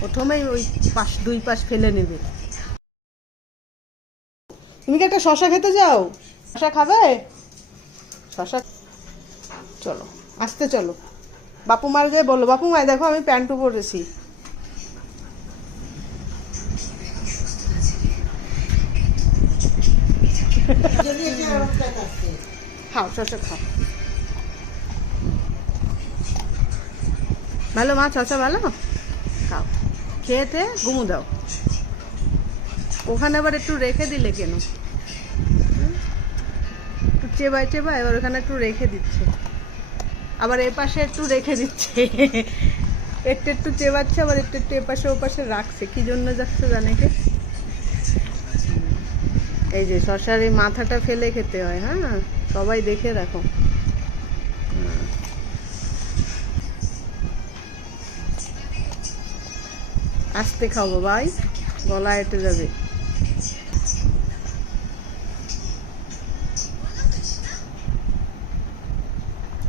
প্রথমেই ওই পাশ, দুই পাশ ফেলে নেবে। তুমি কি একটা শশা খেতে যাও? শশা খাবে? শশা চলো, আসতে চলো। বাপু মার গিয়ে বলো। বাপু মায় দেখো আমি প্যান্টু পরেছি খাও, শশা খাও। ভালো মা, শশা ভালো? খাও। খেয়েতে গুমু দাও। ওখানে আবার একটু রেখে দিলে কেন? একটু চেবাই চেবাই এবার ওখানে একটু রেখে দিচ্ছে। আবার এ পাশে একটু রেখে দিচ্ছে। একটু একটু চেবাচ্ছে, আবার একটু একটু এপাশে ওপাশে রাখছে। কি জন্য যাচ্ছে জানে কে? এই যে শশার মাথাটা ফেলে খেতে হয় হ্যাঁ? সবাই দেখে রাখো। আস্তে খাব ভাই গলা এটে যাবে।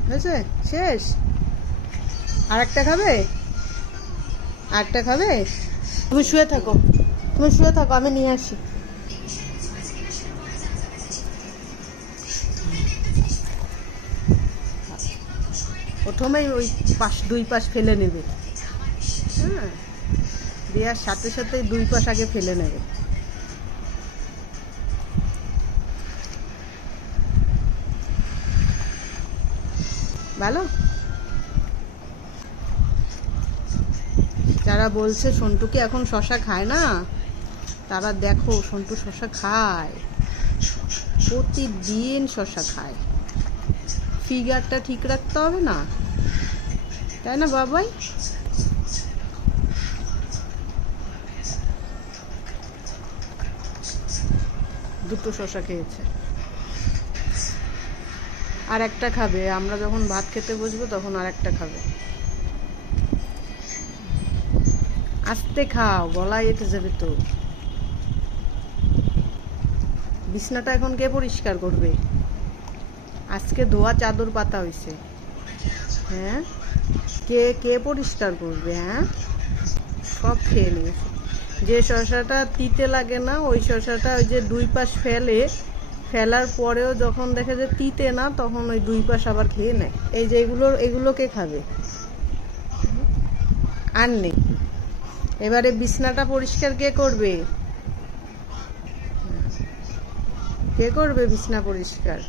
হয়েছে? শেষ? আর একটা খাবে? আর একটা খাবে? তুমি শুয়ে থাকো। তুমি শুয়ে থাকো, আমি নিয়ে আসি। প্রথমেই ওই পাশ, দুই পাশ ফেলে নেবে। হ্যাঁ। দেওয়ার সাথে সাথে দুই পাশ আগে ফেলে নেবে। ভালো? যারা বলছে সন্টু কি এখন শশা খায় না, তারা দেখো সন্টু শশা খায়। প্রতিদিন শশা খায়। ফিগারটা ঠিক রাখতে হবে না। তাই না, বাবাই? দুটো শশা খেয়েছে। আর একটা খাবে। আমরা যখন ভাত খেতে বসবো, তখন আর একটা খাবে। আস্তে খাও, গলায় এতে যাবে তো। বিছনাটা এখন কে পরিষ্কার করবে? আজকে ধোয়া চাদর পাতা হয়েছে হ্যাঁ? কে কে পরিষ্কার করবে হ্যাঁ? সব খেয়ে নিয়েছে। যে শশাটা তিতে লাগে না, ওই শশাটা ওই যে দুই পাশ ফেলে, ফেলার পরেও যখন দেখে যে তিতে না, তখন ওই দুই পাশ আবার খেয়ে নেয়। এই যে এগুলো এগুলোকে খাবে? আর নেই। এবারে বিছনাটা পরিষ্কার কে করবে? কে করবে বিছনা পরিষ্কার?